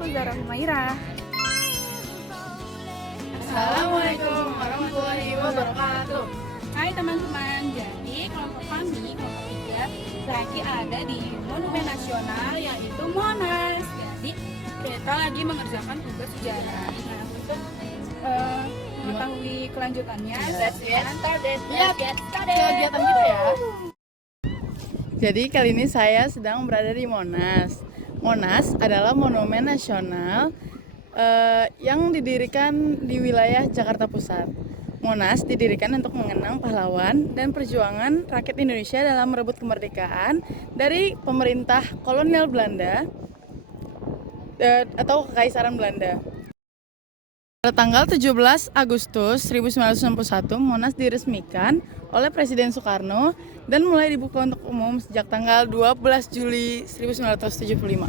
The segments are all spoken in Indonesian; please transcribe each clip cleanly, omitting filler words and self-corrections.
aku Zara Humaira. Assalamualaikum warahmatullahi wabarakatuh. Hai teman-teman, jadi kelompok kami, kelompok 3, lagi ada di Monumen Nasional yaitu Monas. Jadi kita lagi mengerjakan tugas sejarah. Nah, untuk mengetahui kelanjutannya, Let's get started. kegiatan kita ya. Jadi kali ini saya sedang berada di Monas. Monas adalah monumen nasional yang didirikan di wilayah Jakarta Pusat. Monas didirikan untuk mengenang pahlawan dan perjuangan rakyat Indonesia dalam merebut kemerdekaan dari pemerintah kolonial Belanda atau Kekaisaran Belanda. Pada tanggal 17 Agustus 1961, Monas diresmikan oleh Presiden Soekarno dan mulai dibuka untuk umum sejak tanggal 12 Juli 1975.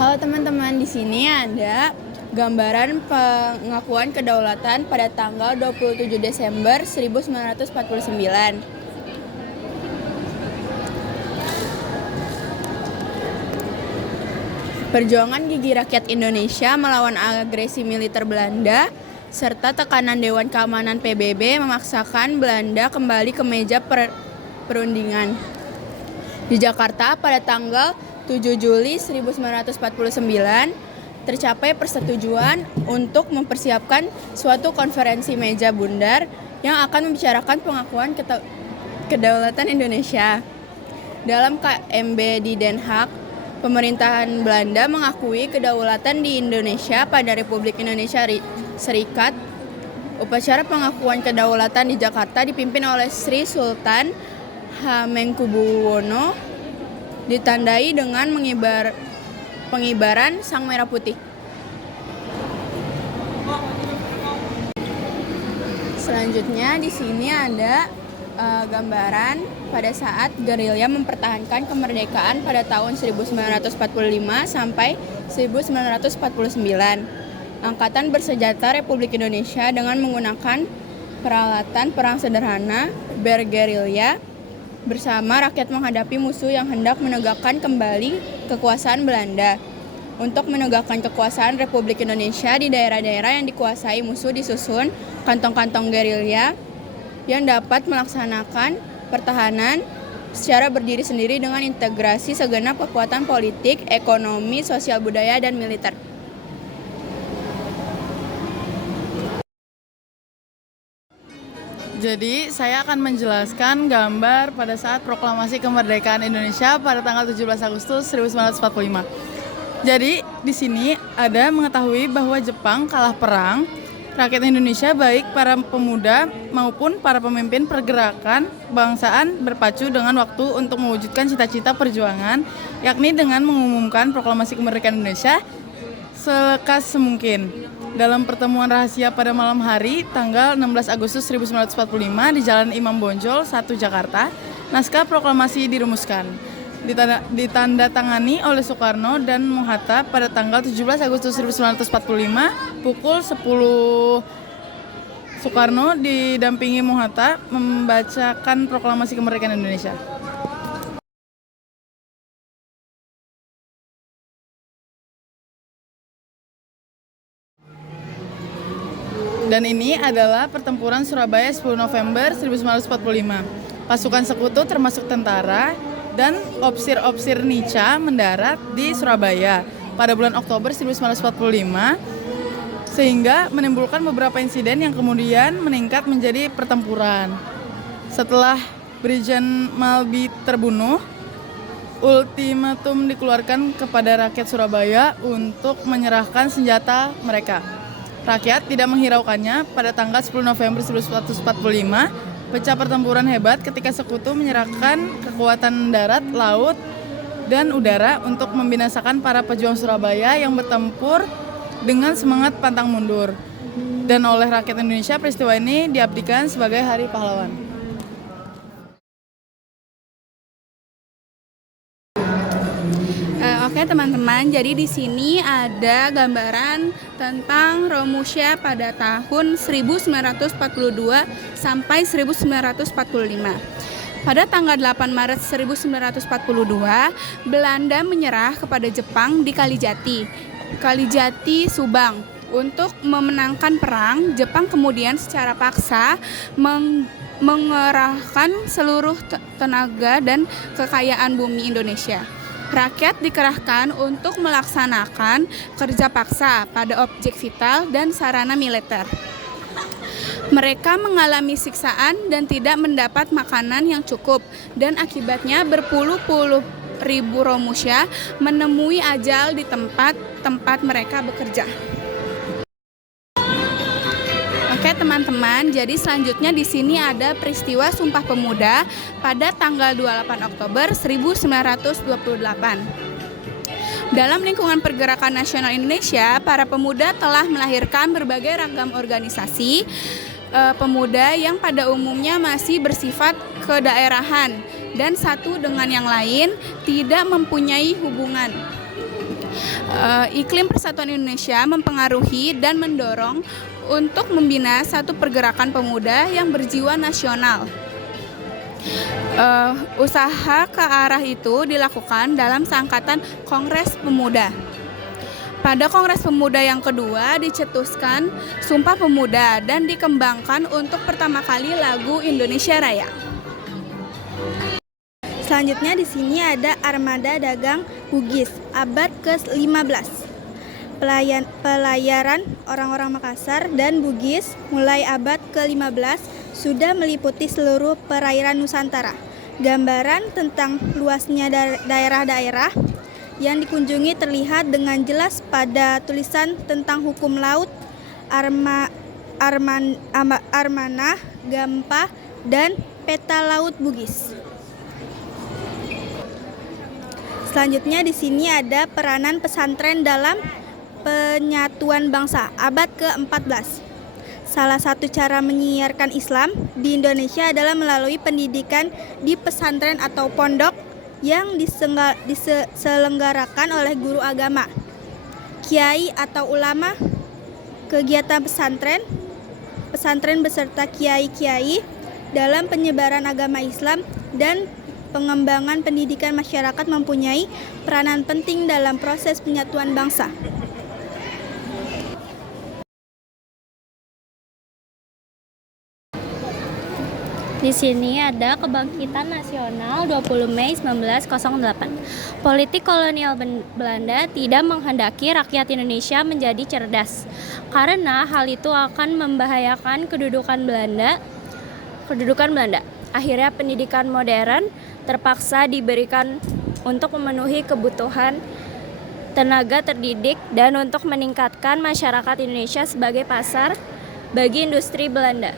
Halo teman-teman, di sini ada gambaran pengakuan kedaulatan pada tanggal 27 Desember 1949. Perjuangan gigih rakyat Indonesia melawan agresi militer Belanda serta tekanan Dewan Keamanan PBB memaksakan Belanda kembali ke meja perundingan. Di Jakarta pada tanggal 7 Juli 1949 tercapai persetujuan untuk mempersiapkan suatu konferensi meja bundar yang akan membicarakan pengakuan kedaulatan Indonesia. Dalam KMB di Den Haag, pemerintahan Belanda mengakui kedaulatan di Indonesia pada Republik Indonesia Serikat. Upacara pengakuan kedaulatan di Jakarta dipimpin oleh Sri Sultan Hamengkubuwono, ditandai dengan pengibaran sang merah putih. Selanjutnya di sini ada gambaran pada saat gerilya mempertahankan kemerdekaan pada tahun 1945 sampai 1949. Angkatan Bersenjata Republik Indonesia dengan menggunakan peralatan perang sederhana bergerilya bersama rakyat menghadapi musuh yang hendak menegakkan kembali kekuasaan Belanda. Untuk menegakkan kekuasaan Republik Indonesia di daerah-daerah yang dikuasai musuh disusun kantong-kantong gerilya yang dapat melaksanakan pertahanan secara berdiri sendiri dengan integrasi segenap kekuatan politik, ekonomi, sosial budaya, dan militer. Jadi, saya akan menjelaskan gambar pada saat proklamasi kemerdekaan Indonesia pada tanggal 17 Agustus 1945. Jadi, di sini ada mengetahui bahwa Jepang kalah perang, rakyat Indonesia baik para pemuda maupun para pemimpin pergerakan kebangsaan berpacu dengan waktu untuk mewujudkan cita-cita perjuangan, yakni dengan mengumumkan proklamasi kemerdekaan Indonesia selekas semungkin. Dalam pertemuan rahasia pada malam hari tanggal 16 Agustus 1945 di Jalan Imam Bonjol, 1 Jakarta, naskah proklamasi dirumuskan. Ditandatangani oleh Soekarno dan Bung Hatta pada tanggal 17 Agustus 1945 pukul 10. Soekarno didampingi Bung Hatta membacakan proklamasi kemerdekaan Indonesia. Dan ini adalah pertempuran Surabaya 10 November 1945. Pasukan sekutu termasuk tentara dan opsir-opsir Nica mendarat di Surabaya pada bulan Oktober 1945 sehingga menimbulkan beberapa insiden yang kemudian meningkat menjadi pertempuran. Setelah Brigjen Malbi terbunuh, ultimatum dikeluarkan kepada rakyat Surabaya untuk menyerahkan senjata mereka. Rakyat tidak menghiraukannya. Pada tanggal 10 November 1945, pecah pertempuran hebat ketika sekutu menyerahkan kekuatan darat, laut, dan udara untuk membinasakan para pejuang Surabaya yang bertempur dengan semangat pantang mundur. Dan oleh rakyat Indonesia, peristiwa ini diabdikan sebagai Hari Pahlawan. Oke teman-teman, jadi di sini ada gambaran tentang Romusha pada tahun 1942 sampai 1945. Pada tanggal 8 Maret 1942, Belanda menyerah kepada Jepang di Kalijati, Subang. Untuk memenangkan perang, Jepang kemudian secara paksa mengerahkan seluruh tenaga dan kekayaan bumi Indonesia. Rakyat dikerahkan untuk melaksanakan kerja paksa pada objek vital dan sarana militer. Mereka mengalami siksaan dan tidak mendapat makanan yang cukup, dan akibatnya berpuluh-puluh ribu Romusha menemui ajal di tempat mereka bekerja. Oke teman-teman, jadi selanjutnya di sini ada peristiwa Sumpah Pemuda pada tanggal 28 Oktober 1928. Dalam lingkungan pergerakan nasional Indonesia, para pemuda telah melahirkan berbagai ragam organisasi pemuda yang pada umumnya masih bersifat kedaerahan dan satu dengan yang lain tidak mempunyai hubungan. Iklim persatuan Indonesia mempengaruhi dan mendorong untuk membina satu pergerakan pemuda yang berjiwa nasional. Usaha ke arah itu dilakukan dalam seangkatan Kongres Pemuda. Pada Kongres Pemuda yang kedua dicetuskan Sumpah Pemuda dan dikembangkan untuk pertama kali lagu Indonesia Raya. Selanjutnya di sini ada armada dagang Bugis abad ke-15. Pelayaran orang-orang Makassar dan Bugis mulai abad ke-15 sudah meliputi seluruh perairan Nusantara. Gambaran tentang luasnya daerah-daerah yang dikunjungi terlihat dengan jelas pada tulisan tentang hukum laut, Armanah, Gampah, dan peta laut Bugis. Selanjutnya di sini ada peranan pesantren dalam penyatuan bangsa abad ke-14. Salah satu cara menyiarkan Islam di Indonesia adalah melalui pendidikan di pesantren atau pondok yang diselenggarakan oleh guru agama, kiai atau ulama. Kegiatan pesantren beserta kiai-kiai dalam penyebaran agama Islam dan pengembangan pendidikan masyarakat mempunyai peranan penting dalam proses penyatuan bangsa. Di sini ada Kebangkitan Nasional 20 Mei 1908. Politik kolonial Belanda tidak menghendaki rakyat Indonesia menjadi cerdas, karena hal itu akan membahayakan kedudukan Belanda. Akhirnya pendidikan modern terpaksa diberikan untuk memenuhi kebutuhan tenaga terdidik dan untuk meningkatkan masyarakat Indonesia sebagai pasar bagi industri Belanda.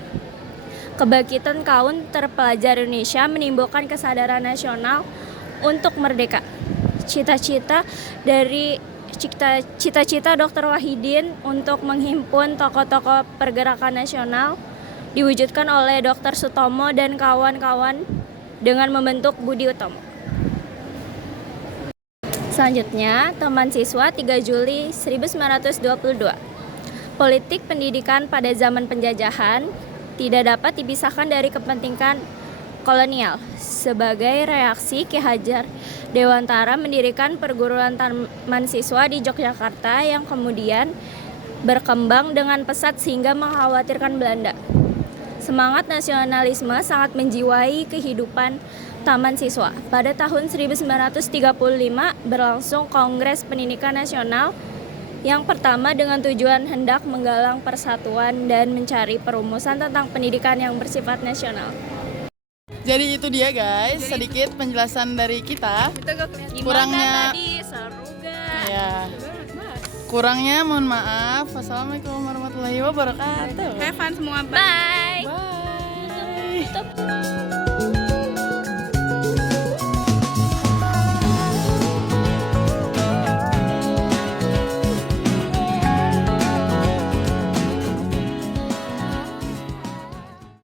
Kebangkitan kaum terpelajar Indonesia menimbulkan kesadaran nasional untuk merdeka. Cita-cita Dr. Wahidin untuk menghimpun tokoh-tokoh pergerakan nasional diwujudkan oleh Dr. Sutomo dan kawan-kawan dengan membentuk Budi Utomo. Selanjutnya, Teman Siswa 3 Juli 1922. Politik pendidikan pada zaman penjajahan tidak dapat dipisahkan dari kepentingan kolonial. Sebagai reaksi, Ki Hajar Dewantara mendirikan perguruan Taman Siswa di Yogyakarta yang kemudian berkembang dengan pesat sehingga mengkhawatirkan Belanda. Semangat nasionalisme sangat menjiwai kehidupan Taman Siswa. Pada tahun 1935 berlangsung Kongres Pendidikan Nasional yang pertama dengan tujuan hendak menggalang persatuan dan mencari perumusan tentang pendidikan yang bersifat nasional. Jadi itu dia guys, sedikit penjelasan dari kita. Kurangnya tadi? Seru gak? Ya. Kurangnya mohon maaf. Wassalamualaikum warahmatullahi wabarakatuh. Have fun semua. Bye. Bye. Tutup.